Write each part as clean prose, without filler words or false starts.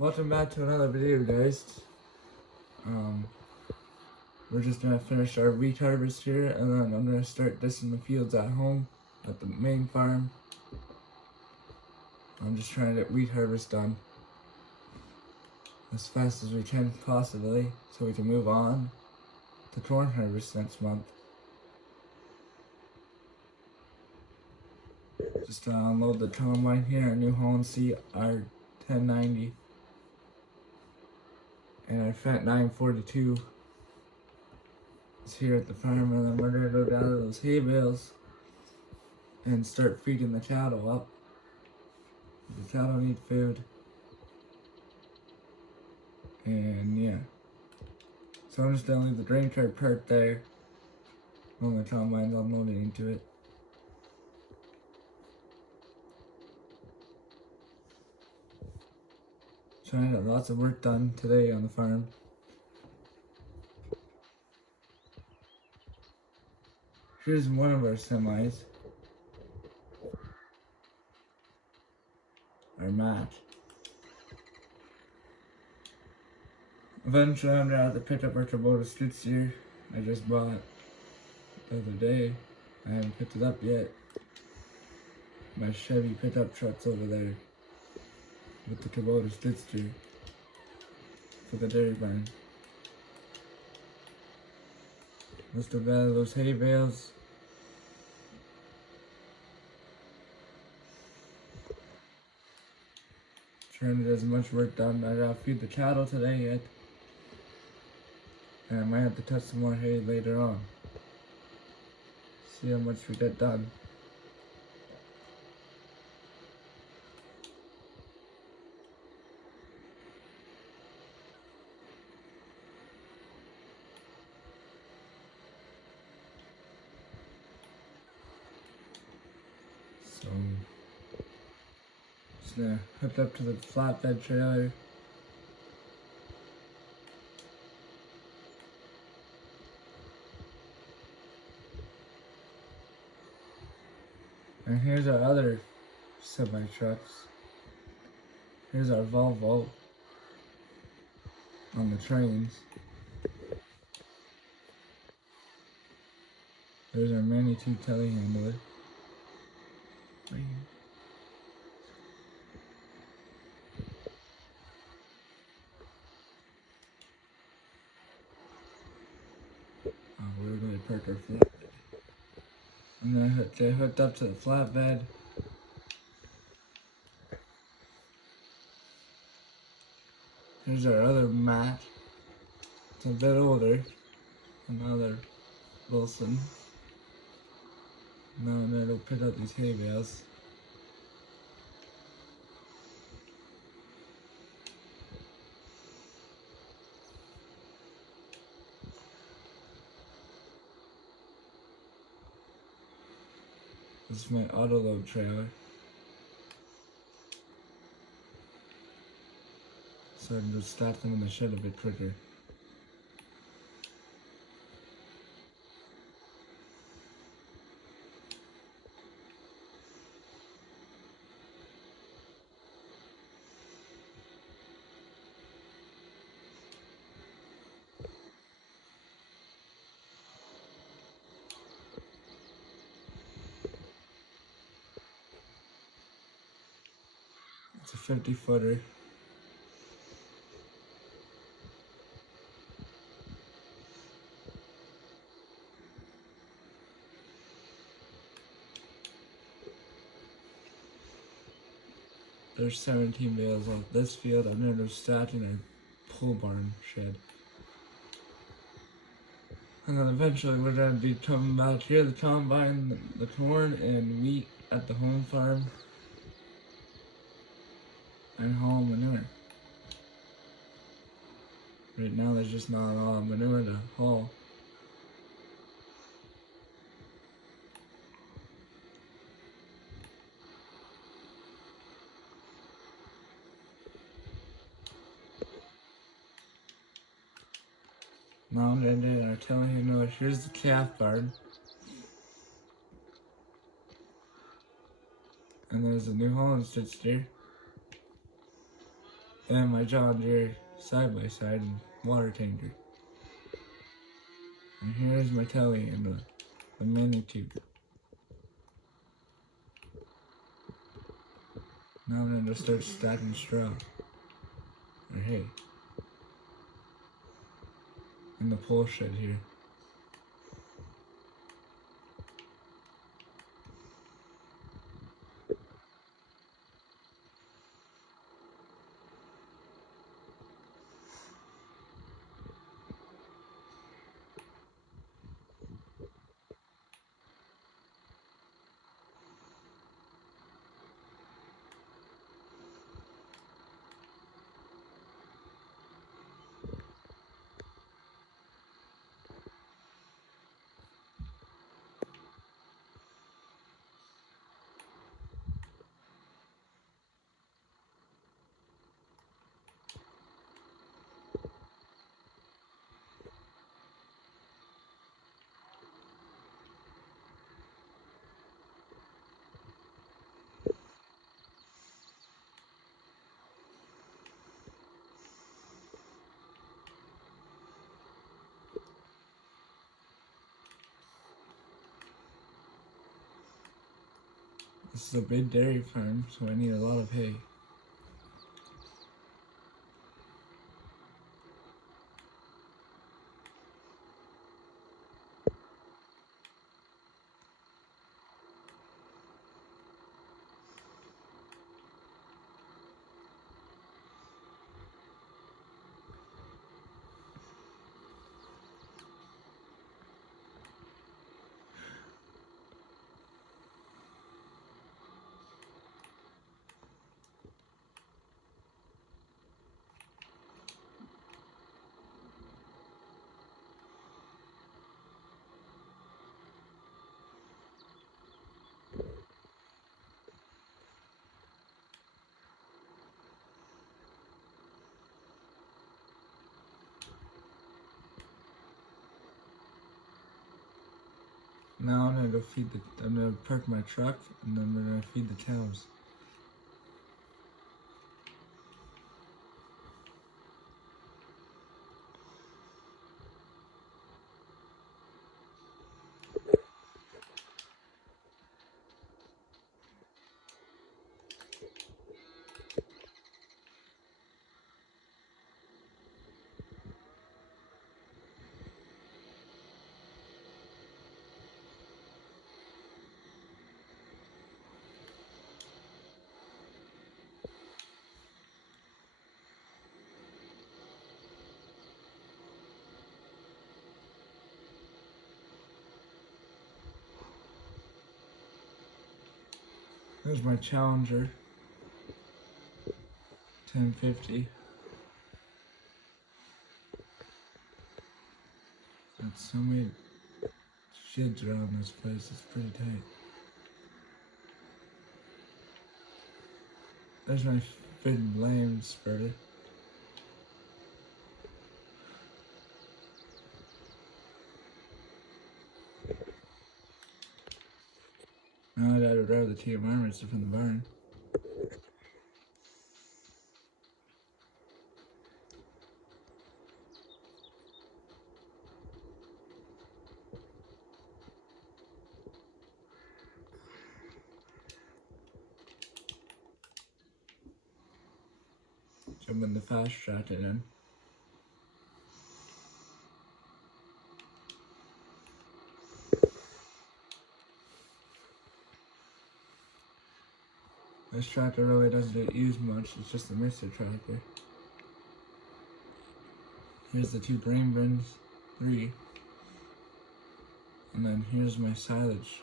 Welcome back to another video, guys. We're just gonna finish our wheat harvest here, and then I'm gonna start dissing the fields at home at the main farm. I'm just trying to get wheat harvest done as fast as we can possibly, so we can move on to corn harvest next month. Just to unload the combine here, our New Holland CR 1090 and our Fendt 942 is here at the farm, and then we're gonna go down to those hay bales and start feeding the cattle up. The cattle need food, and yeah. So I'm just gonna leave the grain cart parked there while the combine's unloading into it. Trying to get lots of work done today on the farm. Here's one of our semis. Our Mac. Eventually I'm gonna have to pick up our Kubota skid steer I just bought the other day. I haven't picked it up yet. My Chevy pickup truck's over there with the Kubota skid steer for the dairy barn. Let's go gather those hay bales. Trying to get as much work done. I gotta feed the cattle today yet. And I might have to touch some more hay later on. See how much we get done. So, just gonna hook up to the flatbed trailer. And here's our other semi-trucks. Here's our Volvo on the trains. There's our Manitou telehandler. Right here. Oh, we're going to park our flatbed. I'm going to get hooked up to the flatbed. Here's our other Mac. It's a bit older. Another Wilson. Now I'm going to go pick up these hay bales. This is my auto load trailer. So I can just stack them in the shed a bit quicker. It's a 50-footer. There's 17 bales off this field. I'm gonna go stacking a pole barn shed. And then eventually we're gonna be coming back here to combine the corn and wheat at the home farm and haul manure. Right now there's just not a lot of manure to haul. Now I'm gonna do our telehandler. Here's the calf barn. And there's a New Holland skid steer. and my John Deere side-by-side and water tanker. And here's my telly and the mini tube. Now I'm gonna start stacking straw, or hay, in the pole shed here. This is a big dairy farm, so I need a lot of hay. Now I'm gonna I'm gonna park my truck and then we're gonna feed the cows. There's my Challenger 1050. Got so many sheds around this place, it's pretty tight. There's my Finn Lame spreader. Now I gotta grab the TMR mixer from the barn. Jump in the fast track it in. This tractor really doesn't get used much, it's just a mixer tractor. Here's the two grain bins, 3. And then here's my silage.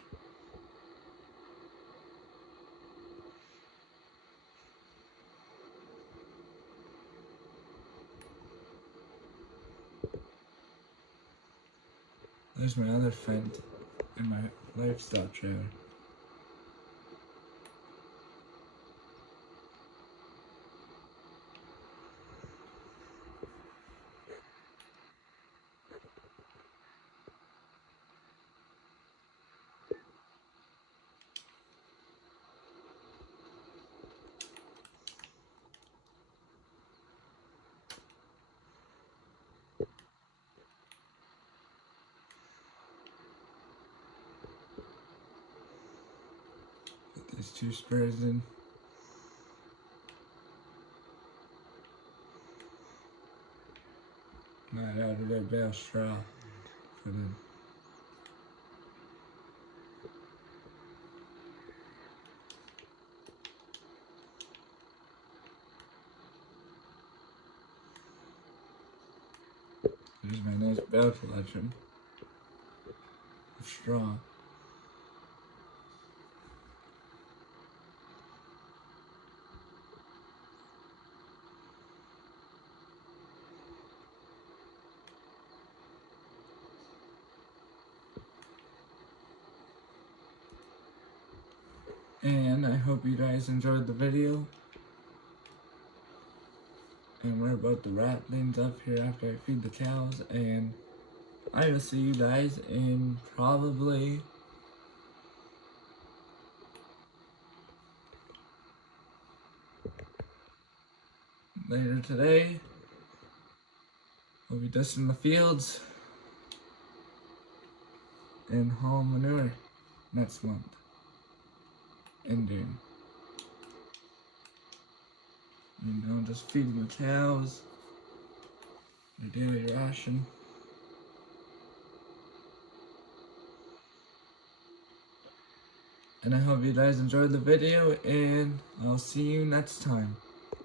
There's my other Fendt and my livestock trailer. 2 sprays in. Might add a bit of straw for them. Here's my nice bell collection of straw. And I hope you guys enjoyed the video. And we're about to wrap things up here after I feed the cows. And I will see you guys in probably later today. We'll be dusting the fields and hauling manure next month. Ending. Just feeding the cows their daily ration. And I hope you guys enjoyed the video, and I'll see you next time.